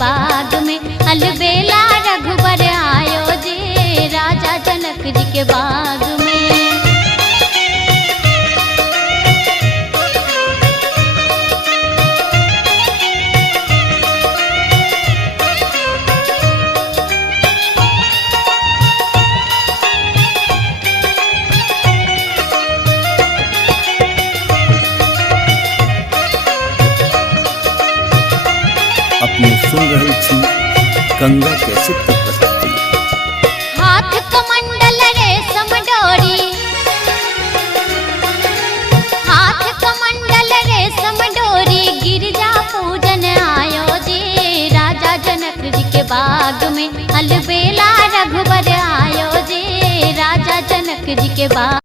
बाग में। अलबेला रघुबर आयो जे राजा जनक जी के बाग में। अपने सुन रही थी गंगा कैसे तक प्रस्तुति। हाथ कमंडल रेशम डोरी, हाथ कमंडल रेशम डोरी, गिरजा पूजन आयो जे राजा जनक जी के बाग में। अलबेला रघुबर आयो जे राजा जनक जी के बाग